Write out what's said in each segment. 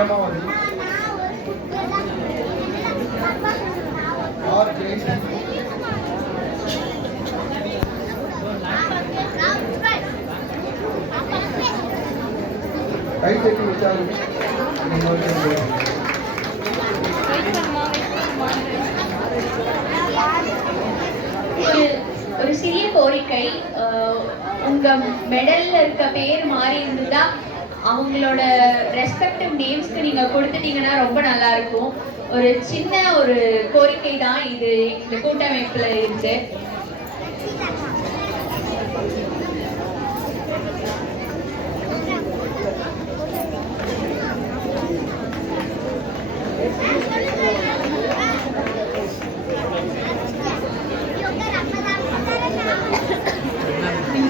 Hemavathi, R Jayanthi, கைத்தட்டி விட்டாரு. ஒரு சிறிய கோரிக்கை, உங்க மெடல்ல இருக்க பேர் மாறி இருந்ததா அவங்களோட ரெஸ்பெக்டிவ் நேம்ஸ்க்கு நீங்க கொடுத்துட்டீங்கன்னா ரொம்ப நல்லா இருக்கும். ஒரு சின்ன ஒரு கோரிக்கை தான் இது, இந்த கூட்டமைப்புல இருக்கு.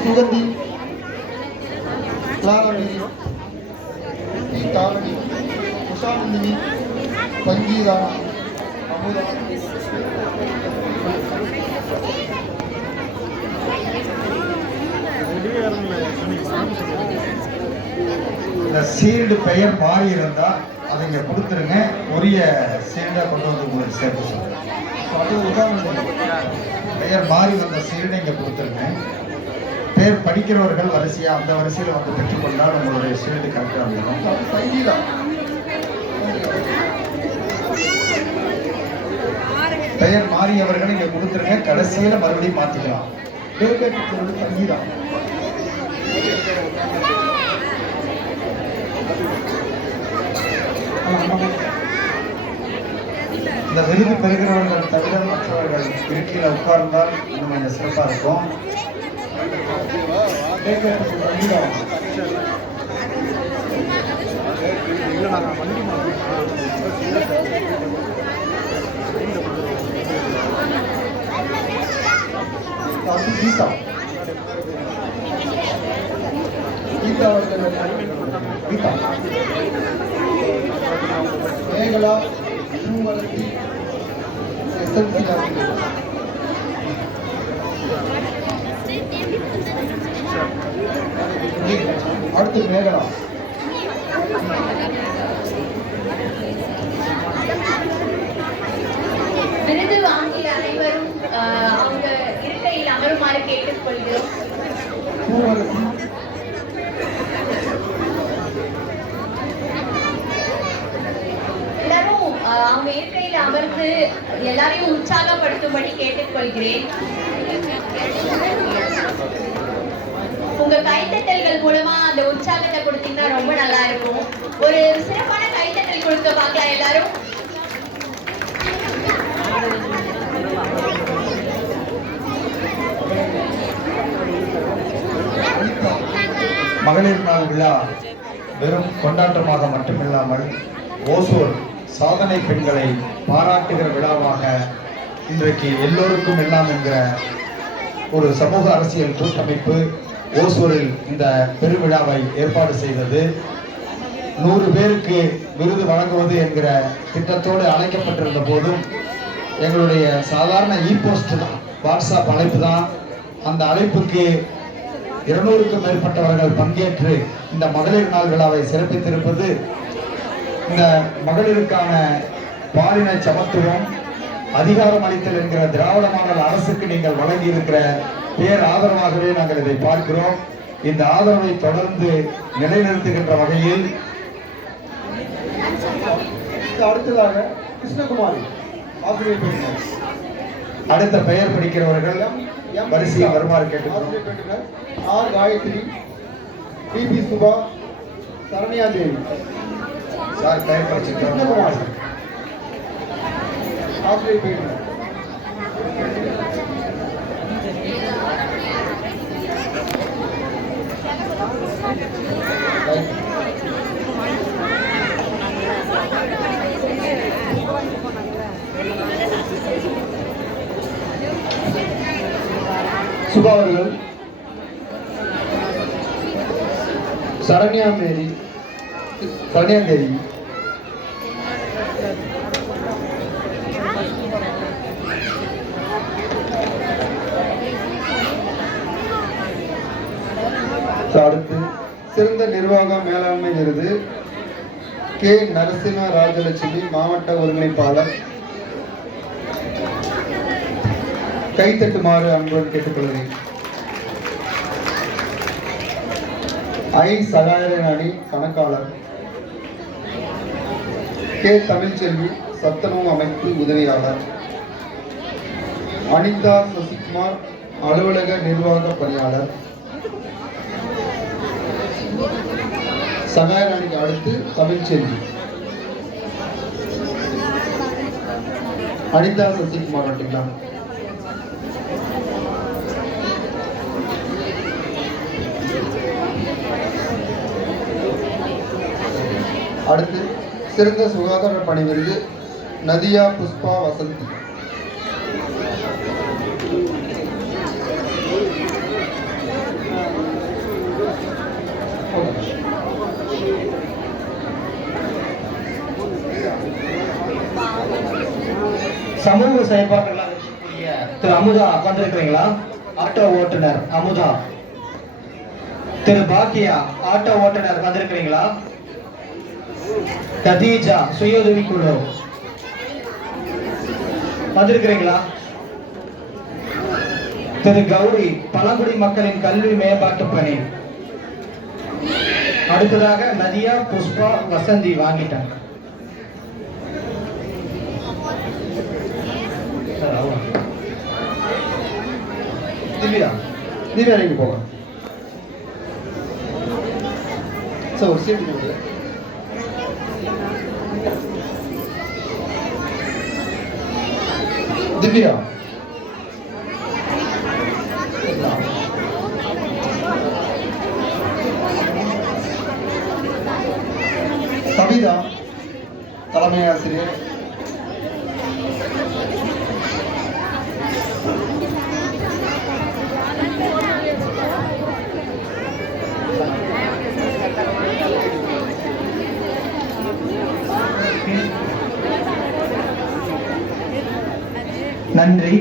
சுகந்தி, கிளாரவேணி, தாரணி, உஷாநந்தினி, சங்கீதா, அமுதா, இந்த சீல்டு பெயர் மாறி இருந்தா அதை இங்க கொடுத்துருங்க. உரிய சீல்டை கொண்டு வந்து உங்களுக்கு சேர்த்து சொல்லுங்க. அது உதாரணம். பெயர் மாறி வந்த சீல்டை இங்க கொடுத்துருங்க. பேர் படிக்கிறவர்கள் வரிசையா அந்த வரிசையில் வந்து பெற்றுக்கொண்டால் உங்களுடைய சீல்டு கரெக்டாக இருந்துடும். சங்கீதா, பெயர் மாறியவர்கள் இங்க கொடுத்துருங்க. கடைசியில மறுபடியும் மாத்திக்கலாம். பேர் கேட்டு சங்கீதா, இந்த விருது பெறுகிறவர்கள் தவிர மற்றவர்கள் இருக்கையில் உட்கார்ந்தால் இன்னும் கொஞ்சம் சிறப்பா இருக்கும். சங்கீதா, கீதா, கீதா அவர்கள் கீதா, மேகலா, பூவரத்தி, எஸ்எல்சி அடுத்து மேகலா. விருது வாங்கிய அனைவரும் அவங்க இருக்கையில் அமருமாறு கேட்டுக்கொள்கிறோம். பூவரத்தி, எல்லாரும் அவங்க இருக்கையில் அமர்ந்து எல்லாரையும் உற்சாகப்படுத்தும்படி கேட்டுக்கொள்கிறேன். உங்க கைத்தட்டல்கள் மூலமா அந்த உற்சாகத்தை கொடுத்தீங்கன்னா ரொம்ப நல்லா இருக்கும். ஒரு சிறப்பான கைத்தட்டல் கொடுக்க பார்க்கலாம் எல்லாரும். மகளிர் நாள் விழா வெறும் கொண்டாட்டமாக மட்டுமில்லாமல் ஓசூர் சாதனை பெண்களை பாராட்டுகிற விழாவாக இன்றைக்கு எல்லோருக்கும் எல்லாம் என்கிற ஒரு சமூக அரசியல் கூட்டமைப்பு ஓசூரில் இந்த பெருவிழாவை ஏற்பாடு செய்தது. 100 பேருக்கு விருது வழங்குவது என்கிற திட்டத்தோடு அழைக்கப்பட்டிருந்த போதும் எங்களுடைய சாதாரண போஸ்ட் தான், வாட்ஸ்அப் அழைப்பு தான். அந்த அழைப்புக்கு 200க்கும் மேற்பட்டவர்கள் பங்கேற்று இந்த மகளிர் நாள் விழாவை சிறப்பித்திருப்பது இந்த மகளிருக்கான பாலின சமத்துவம், அதிகாரம் அளித்தல் என்கிற திராவிட மாடல் அரசுக்கு நீங்கள் வழங்கி இருக்கிற பேர் ஆதரவாகவே நாங்கள் இதை பார்க்கிறோம். இந்த ஆதரவை தொடர்ந்து நிலைநிறுத்துகின்ற வகையில் அடுத்ததாக கிருஷ்ணகுமாரி ஆசிரியர் பெற்றனர். அடுத்த பெயர் படிக்கிறவர்கள் வரிசையில் வருமாறு கேட்டுக்கொள்கிறோம். ஆர் காயத்ரி, டிபி சுபா, சரண்யா தேவி. சார் பெயர் படிச்சிருக்கிறோம். கிருஷ்ணகுமாரி ஆசிரியர் பெற்றனர். சுபா அவர்கள், சரண்யா தேவி, அடுத்து சிறந்த நிர்வாக மேலாண்மை விருது கே நரசிம்ம ராஜலட்சுமி மாவட்ட ஒருங்கிணைப்பாளர். கைத்தட்டுமாறு அன்புடன் கேட்டுக்கொள்கிறேன். ஐ சகாயரன் அணி கணக்காளர். கே தமிழ்ச்செல்வி சத்துணவு அமைப்பு உதவியாளர். அனிதா சசிகுமார் அலுவலக நிர்வாக பணியாளர். சகாயர் அணிக்கு அடுத்து தமிழ்ச்செல்வி. அனிதா சசிகுமார் வந்துங்களா? அடுத்து சிறந்த சுகாதார பணி விருது நதியா புஷ்பா வசந்தி. சமூக செயல்பாடுகளாக இருக்கக்கூடிய திரு அமுதா வந்திருக்கிறீங்களா? ஆட்டோ ஓட்டுநர் அமுதா. திரு பாக்கியா ஆட்டோ ஓட்டுநர் வந்திருக்கிறீங்களா? கதீஜா சுய உதவி குழு வந்திருக்கிறீங்களா? திரு கௌரி பழங்குடி மக்களின் கல்வி மேம்பாட்டு பணி. அடுத்ததாக நதியா புஷ்பா வசந்தி வாங்கிட்டாங்க. திவ்யா திவ்யா நீங்க போங்க சார். ஒரு சீட் கொடுங்க. திவ்யா கவிதா தலைமை ஆசிரியர். நன்றி.